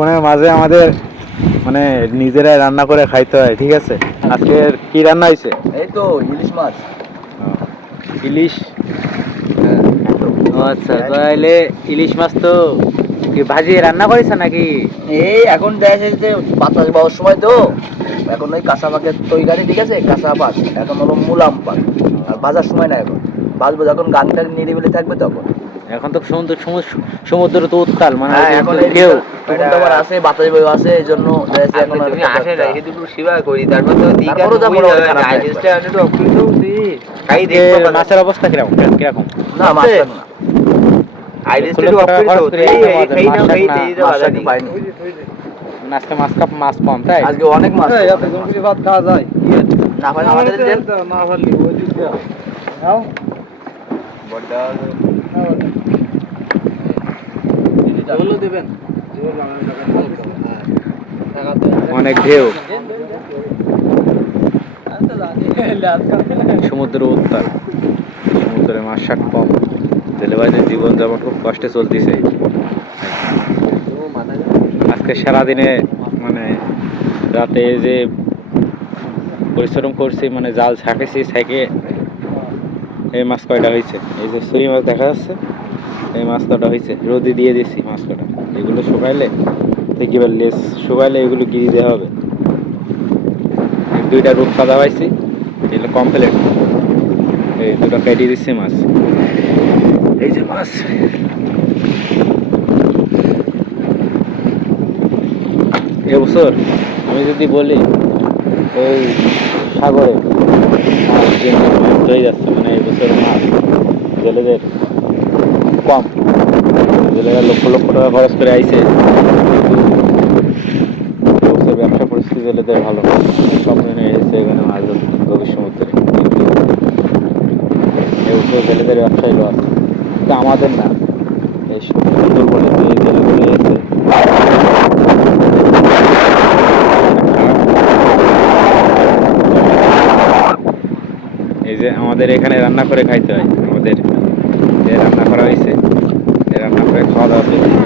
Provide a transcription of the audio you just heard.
মানে মাঝে আমাদের মানে নিজেরাই রান্না করে খাইতে হয়, ঠিক আছে। আজকে কি রান্না হয়েছে? এই তো ইলিশ মাছ। ইলিশ। হ্যাঁ, ও আচ্ছা, তাহলে ইলিশ মাছ তো কি ভাজিয়ে রান্না করেছ নাকি? এই এখন দেখা যাচ্ছে যে বাতাস বাওয়ার সময় তো এখন ওই কাঁচা পাকের তৈরি, ঠিক আছে, কাঁচা পাক এখন হলো মুলাম পাক। আর বাজার সময় না, এখন বাজবো যখন গানটা নিরিবিলি থাকবে তখন। এখন তো সমুদ্র তো উত্তাল, মানে হ্যাঁ, এখন এই ঢেউ তখন তো আবার আছে, বাতাস বই আছে, এই জন্য দেখা যাচ্ছে এখন তুমি আসে না এই দুটো সেবা করি তারপর তো দিই তারপরও যা মোটামুটি খারাপ না ডাইজেস্টে একবার। আমি তো অক্ষুণ্ণ দিই খাই আজকে দেখবো মাছের অবস্থা কিরকম কিরকম? না, মাছ শাক না। ডাইজেস্টে ষোলো টাকা অক্ষুণ্ণ খরচ করে এই একটা এই মাছ খাই শাক না না, খাই এই মাছ বাধা শাক দিই পাইনি আজকে মাছ কম, তাই আজকে, অনেক মাছ। ভাত খাওয়া যায় না পারে আমাদের দেন। না পারলি ওই দিক দিয়ে নাও। দিবেন অনেক ঢেউ, সমুদ্র উত্তাল, সমুদ্রে মাছ শাক কম, জেলেবাইদের জীবনযাপন খুব কষ্টে চলতেছে। আজকে সারাদিনে মানে রাতে যে পরিশ্রম করছি, মানে জাল ছাঁকেছি, ছাঁকে এই মাছ কয়টা হয়েছে, এই যে ছুরি মাছ দেখা যাচ্ছে, এই মাছ কটা হয়েছে, রোদে দিয়ে দিছি মাছ কটা। এগুলো শুকাইলে দেখিবার লেস শুকাইলে এগুলো গিরি দেওয়া হবে। দুইটা রোদ সাদা পাইছি, এগুলো কমপ্লিট। এই দুটো কেটে দিচ্ছি মাছ, এই যে মাছ। এবছর আমি যদি বলি এই সাগরে মাছ দিন দিন নষ্ট হয়ে যাচ্ছে, মানে এবছর মাছ জেলেদের কম, জেলেরা লক্ষ লক্ষ টাকা খরচ করে আইছে, এবছর ব্যবসা পরিস্থিতি জেলেদের ভালো, সব মেনে এসেছে এখানে মাছ ধরতে গভীর সমুদ্রে। এবছর জেলেদের ব্যবসায় লস, কিন্তু আমাদের না, এই সুন্দরবনে যে জেলেগুলো এসে এই যে আমাদের এখানে রান্না করে খাইতে হয়, আমাদের যে রান্না করা হয়েছে, রান্না করে খাওয়া দাওয়ার জন্য